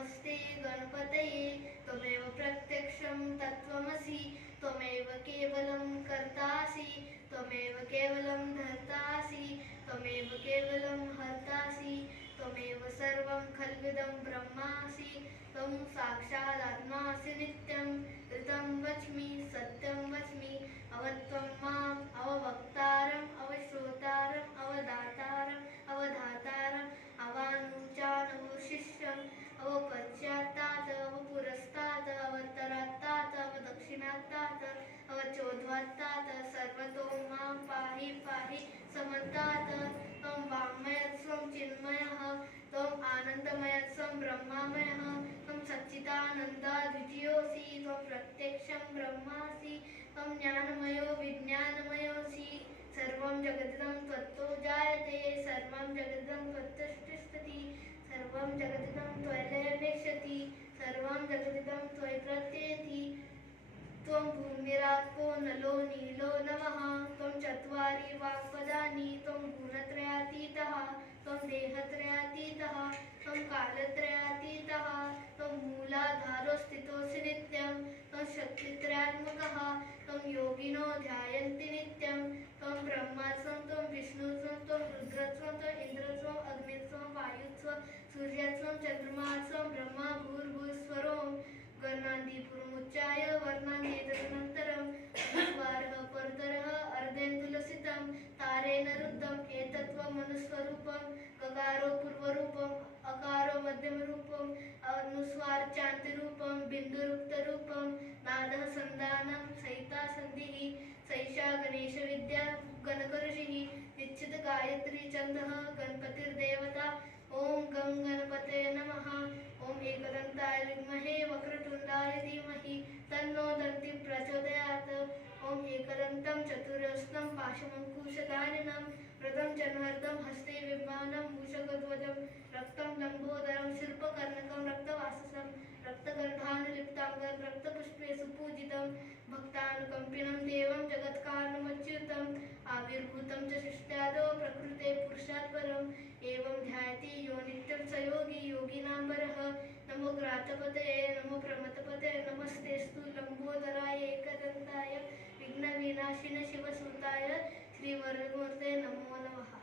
नमस्ते गणपतये त्वमेव प्रत्यक्षं तत्त्वमसि त्वमेव केवलं कर्तासि त्वमेव केवलं धर्तासि त्वमेव केवलं हर्तासि त्वमेव सर्वं खल्विदं ब्रह्मासि त्वं साक्षादात्मासि नित्यं ऋतं वच्मि सत्यं वच्मि अवत्वं माम् अववक्तारम् अवश्रोतारम् अवदातारम् अवधातारम् अवानुचानवशिष्यम् अवपश्चात्तात अवपुरस्तात् अवतरात्तात अवदक्षिणात्तात अवचोद्वात्तात सर्वतो मां पाहि पाहि समन्तात् त्वं वाङ्मयस्त्वं चिन्मयः त्वम् आनन्दमयस्त्वं ब्रह्मामयः त्वं सच्चिदानन्दाद्वितीयोऽसि त्वं प्रत्यक्षं ब्रह्मासि त्वं ज्ञानमयो विज्ञानमयोऽसि सर्वं जगदिदं त्वत्तो जायते सर्वं जगदिदं त्वत्तिष्ठति सर्वं जगदिदं त्वय्येवेष्यति सर्वं जगदिदं त्वयि प्रत्येति त्वं भूमिरात्को नलो नीलो नमः त्वं चत्वारि वाक्पदानि त्वं गुणत्रयातीतः त्वं देहत्रयातीतः त्वं कालत्रयातीतः त्वं मूलाधारोस्थितोऽसि नित्यं त्वं शक्तित्रयात्मकः त्वं योगिनो ध्यायन्ति नित्यं त्वं ब्रह्मात्वं त्वं विष्णुत्वं त्वं रुद्रत्वं त्वं इन्द्रत्वं अग्नित्वं वायुत्वं सूर्यत्वं चन्द्रमात्वं ब्रह्मा भूर्भुवस्वरों गणादिपूर्वमुच्चाय वर्णान्येतदनन्तरं अनुस्वारः परतरः अर्धेन्दुलसितं तारेण रुद्धम् एतत्त्वमनुस्वरूपं ककारो पूर्वरूपम् अकारो मध्यमरूपम् अनुस्वारचान्तिरूपं बिन्दुरुक्तरूपं नादः सन्धानं सहिता सन्धिः सैषा गणेशविद्या गणकऋषिः निश्चितगायत्री छन्दः गणपतिर्देवता ॐ गं गणपतये नमः ॐ एकदन्ताय विद्महे वक्रतुण्डाय धीमहि तन्नो दन्तिः प्रचोदयात् ॐ एकदन्तं चतुरस्रं पाशमङ्कुशधारिणं व्रतं जन्मर्दं हस्ते विद्वानं मूषकध्वजं रक्तं लम्बोदरं शिल्पकर्णकं रक्तवाससं रक्तगन्धानुलिप्ताङ्गं रक्तपुष्पे सुपूजितं भक्तानुकम्पिनं देवं जगत्कारणमच्युतम् आविर्भूतं च शिष्टादो प्रकृते पुरुषात् परम् एवं ध्यायति यो नित्यं स योगी योगिनां वरः नमो ग्रातपतये नमो प्रमथपतये नमस्तेस्तु लम्बोदराय एकदन्ताय विघ्नविनाशिने शिवसुताय श्रीवरदमूर्ते नमो नमः।